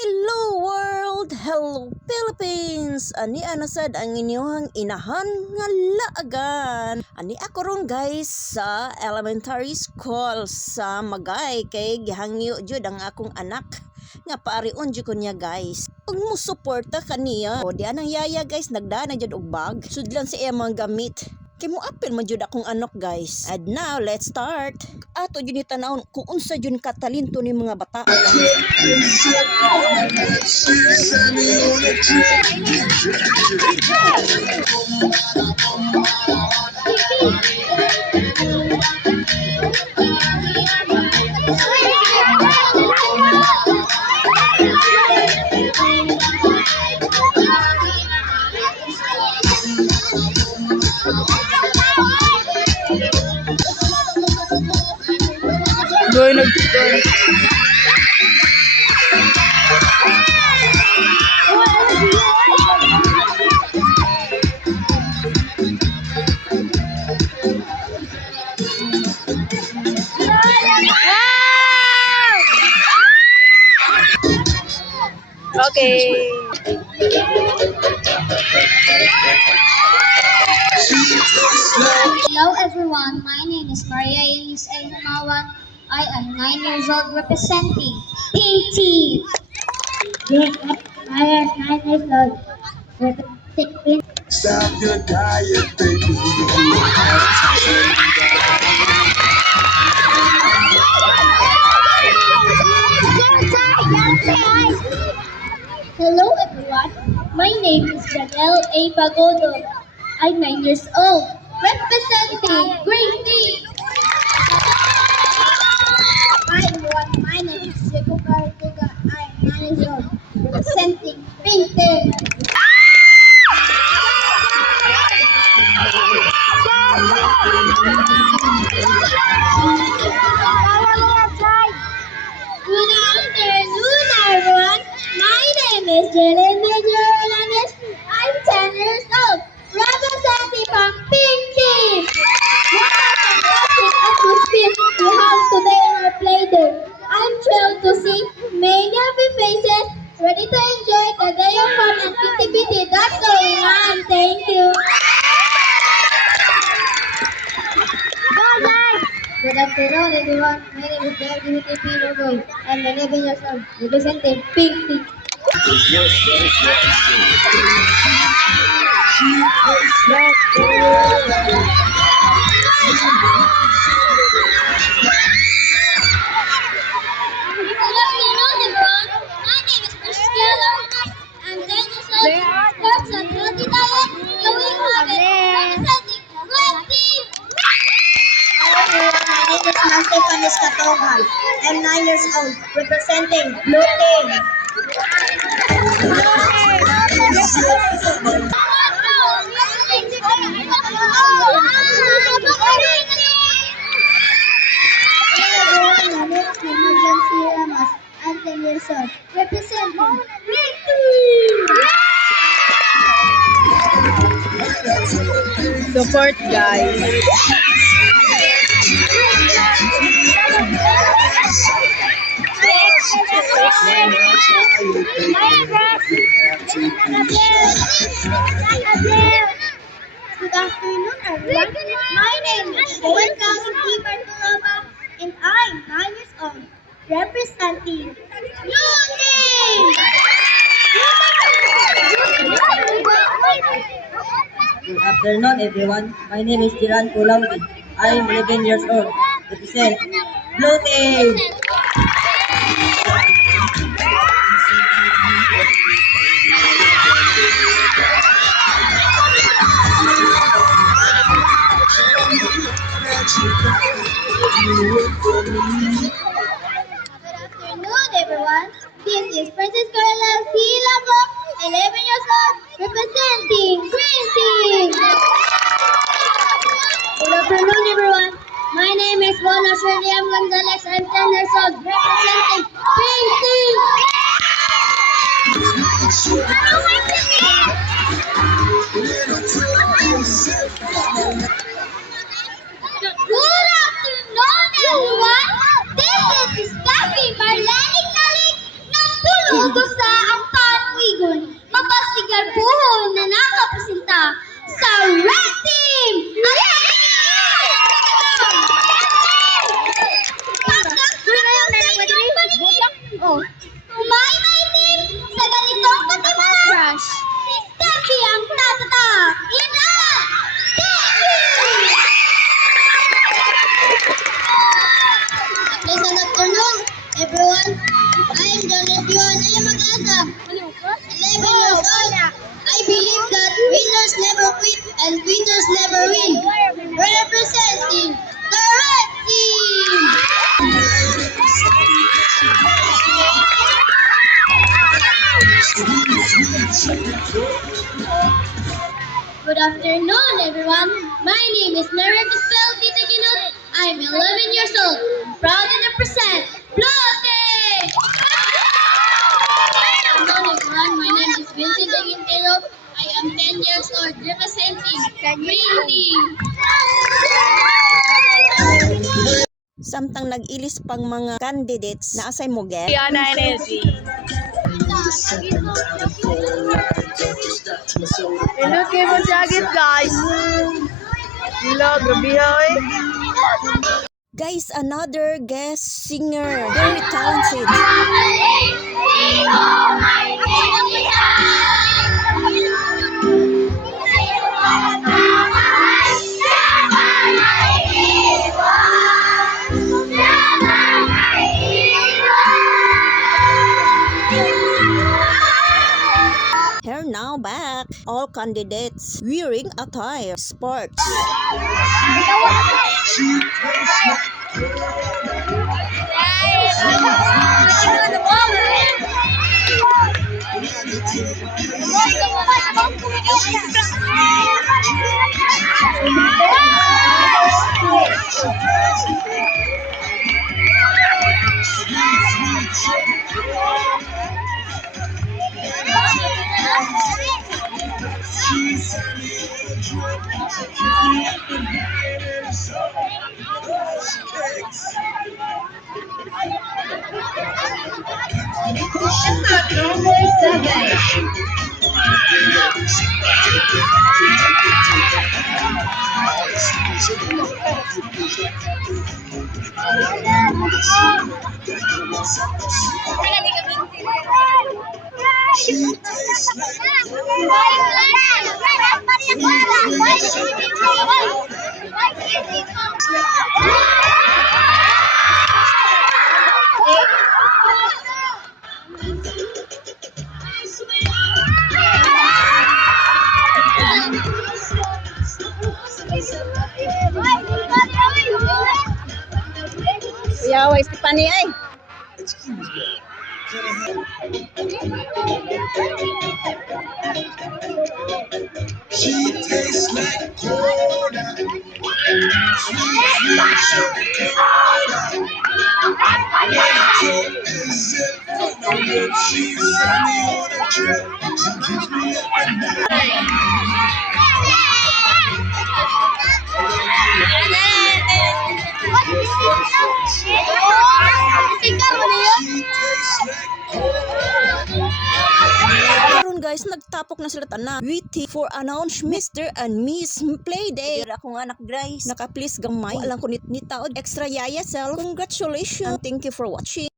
Hello world! Hello Philippines! Ani anasad ang inyong inahan nga laagan. Ani ako ron guys sa elementary school sa Magay kay gihangyo jud ang akong anak nga paarion jud ko niya guys. Ug mo suporta kaniya. O di anang yaya guys nagdaan na jud og bag. Sudlan sa iya mga gamit. Kay mo apil man jud akong anak guys. And now let's start. Ato jud ni tanawon kung unsa jud katalento ni mga bata. Going to Okay. Hello everyone, my name is Maria Eunice Ayunawan. I am 9 years old representing PT. Yes, I am 9 years old representing. Stop your diet, baby. Hello everyone, my name is Janelle A. Pagodo. I'm 9 years old, representing Green D. Hi everyone, my name is Jacob Cartuga. I am 9 years old, representing Pink Team. Good afternoon everyone, my name is Jeremy Jordanes. I'm 10 years old, representing from Pink Team. What a fantastic atmosphere we have today in our playground. I'm thrilled to see many happy faces ready to enjoy the day of fun and activity that's going on. Thank you. Good afternoon everyone. My name is David Pinoy. I'm 11 years old, representing Pink Team. Good afternoon, everyone. My name is Priscilla. I'm 10 years old. Works at Healthy Diet, Louis Habit, representing Red Team. Hello everyone, my name is Master Panis Katogan. I'm 9 years old, representing Blue Team. Hello everyone, my name is Emergency Ramas. I'm 10 years old, representing Red Team. Support, guys. Good afternoon, everyone. My name is Shane Kawski Bartoloma, and I'm 9 years old, representing Blue Team. Good afternoon everyone, my name is Jiran Pulawi. I am 11 years old, represent Blue Team. Good afternoon, everyone. This is Princess Carla Hilabo, 11 years old, representing Green Team. Good afternoon, everyone. My name is Bona Shirley Gonzalez. I'm 10 years old, representing Green Team. Good afternoon, everyone. This is Steffi Marlene Talik ng Tulugo Plaza, 11 years old. I believe that winners never quit and winners never win. Representing the red team. Good afternoon, everyone. My name is Mary Cristel Tita Ginot. I'm 11 years old. Proud to represent Blote! Hello, everyone. My name is Vincent Quintero. I am 10 years old, representing Green Team. Samtang nag-ilis pang mga candidates na asay mo get. Yana Energy. Hello, Kemo Jagit, guys. Hello, grabe hoy. Guys, another guest singer. Very talented. Here now back. All candidates wearing attire. Sports. Kuya, wais Tiffany ay. She tastes like cola. She's sunny on a trip. She keeps me up at night. Karon guys, nagtapok na sila tanan. Waiting for announcement Mr. and Miss Playday. Dira akong anak guys. Naka-please gamay. Alam ko nitaod extra yaya sel. Congratulations. And thank you for watching.